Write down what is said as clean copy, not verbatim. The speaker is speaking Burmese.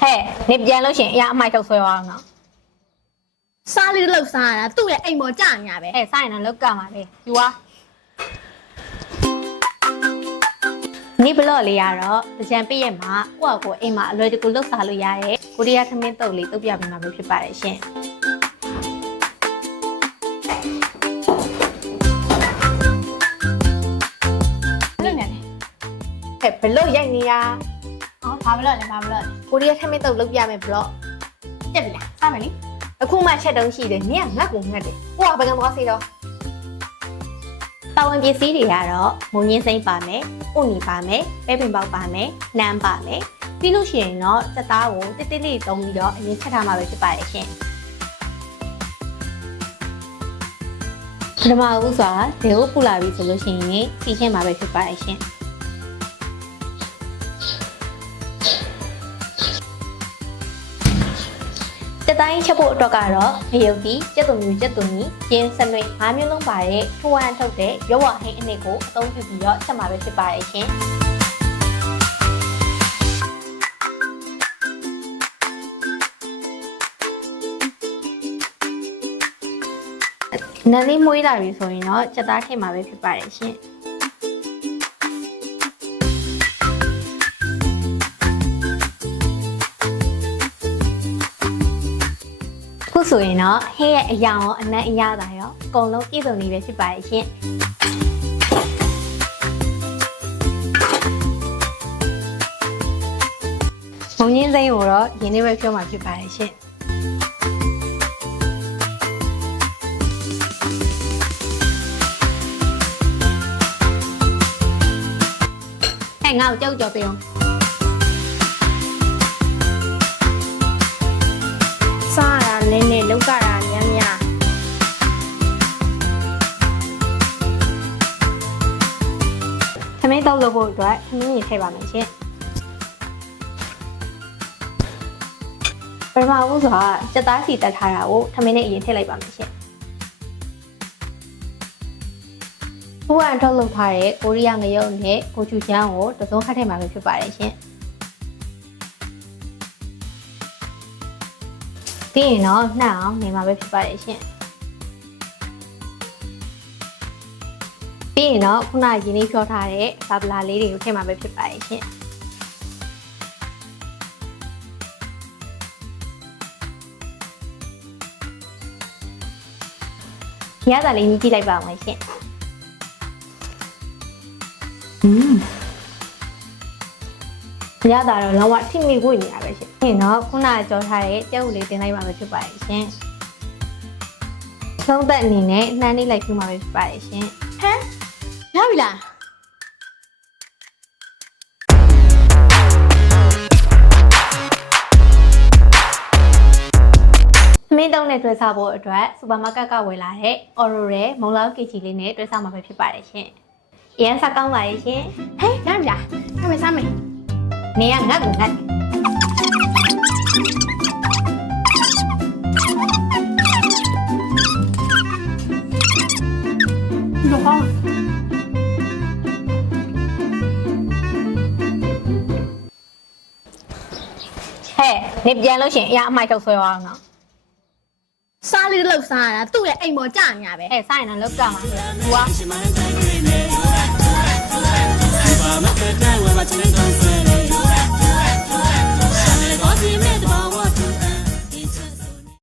ဟဲ့နေပြန်လို့ရှင်အရာအမိုက်ထုတ်ဆွဲသွားအောင်နော်စားလေးလောက်စားရတာသူ့ရဲ့အိမ်ပေါ်ကြာညာပဲဟဲ့စားရင်တော့လောက်ကမှာပဲယူသွားနေဘလော့လေးရတော့ကြံပြည့်ရဲ့မှာကိုယ့်အကိုအိမ်မှာအလွယ်တကူလှုပ်စားလို့ရတဲ့ကိုရီးယားထမင်းတုပ်လေးတုပ်ပြပေးမှာပဲဖြစ်ပါတယ်ရှင်လို့နေတယ်ဟဲ့ဘလော့ရိုက်နေရဘာဘလော့လဲကိုရီးယားထမင်းတုပ်လုပ်ပြမယ်ဘလော့တက်ပြီလားစားမယ်လေအခုမှချက်တုံးရှိတယ်နင်ကငတ်ကိုငတ်တယ်ကိုကဘယ်ကံသွားစီတော့ပါဝင်ပစ္စည်းတွေကတော့မုံညင်းစိမ့်ပါမယ်၊ဥနီပါမယ်၊ပဲပင်ပေါက်ပါမယ်၊နန်းပါမယ်။ပြီးလို့ရှိရင်တော့စသားကိုတိတိလေးတုံးပြီးတော့အရင်ချက်ထားမှာပဲဖြစ်ပါတယ်ရှင်။ပထမဦးစွာဒေကိုပူလာပြီဆိုလို့ရှိရင်စီရှင်းမှာပဲဖြစ်ပါတယ်ရှင်။တက်တိုင်းချက်ဖို့အတွက်ကတော့ငရုတ်တီ၊ကြက်သွန်မြူ၊ကြက်သွန်နီ၊ရင်းစနွေ၅မျိုးလုံးပါတဲ့ထိုးဝမ်းထုတ်တဲ့ရွက်ဝဟင်းအနစ်ကိုအသုံးပြုပြီးတော့ချက်မှာပဲဖြစ်ပါတယ်ရှင်။နန်းလေးမွေးလာပြီဆိုရင်တော့ချက်သားထည့်မှာပဲဖြစ်ပါတယ်ရှင်။ခုဆိုရင်တော့ဟင်းရဲ့အရာရောအနံ့အရသာရောအကုန်လုံးပြည့်စုံနေပဲဖြစ်ပါရဲ့ရှင်။မုံညင်းစိမ်းကိုတော့ရင်းနှီးပဲပြောမှာဖြစ်ပါရဲ့ရှင်။ဟဲ့ငါ့ကိုကြောက်ကြော်ပေးအောင်စားရတာနည်းနည်းလောက်ကတာများများထမင်းတုပ်လုပ်ဖို့အတွက်ထမင်းကြီးထည့်ပါမယ်ရှင်ပထမဦးစွာစက်သားစီတက်ထားတာကိုထမင်းနဲ့အရင်ထည့်လိုက်ပါမယ်ရှင်ဘဝအထုတ်လုပ်ထားတဲ့ကိုရီးယားငရုတ်နဲ့ကိုချူချမ်းကိုတစုံခတ်ထည့်မှာပဲဖြစ်ပါတယ်ရှင်ပြီးရင်တော့နှံ့အောင်နေမှာပဲဖြစ်ပါတယ်ရှင်ပြီးရင်တော့ခုနရင်းနှီးဖြောထားတဲ့ဘာပလာလေးတွေကိုထည့်မှာပဲဖြစ်ပါတယ်ရှင်ရတာလေးညှိကြည့်လိုက်ပါဦးရှင်ရတာတော့လောကထိမိဖို့နေရပဲရှင်။ပြီးတော့ခုနကကြောထားတဲ့ကြက်ဥလေးတင်လိုက်ပါမယ်ဖြစ်ပါတယ်ရှင်။သုံးသက်အနေနဲ့နှမ်းလေးလိုက်ပြမှာပဲဖြစ်ပါတယ်ရှင်။ဟမ်ရပြီလားသမင်းတုံးနဲ့တွဲစားဖို့အတွက်စူပါမားကတ်ကဝယ်လာတဲ့ Oro ရဲ့မုံလောက် KG လေးနဲ့တွဲစားမှာပဲဖြစ်ပါတယ်ရှင်။အရင်စားကောင်းပါရဲ့ရှင်။ဟဲ့ရပြီလား။စားမယ်။နေရငတ်ကိုငတ်တော့ကောင်းဟဲ့နေပြန်လို့ရှင်အရာအမိုက်ထုတ်ဆွဲသွားအောင်နော်စားလေးလောက်စားရတာသူ့ရဲ့အိမ်ပေါ်ကြာညာပဲဟဲ့စားရင်တော့လောက်ကမှာဘူးကွာ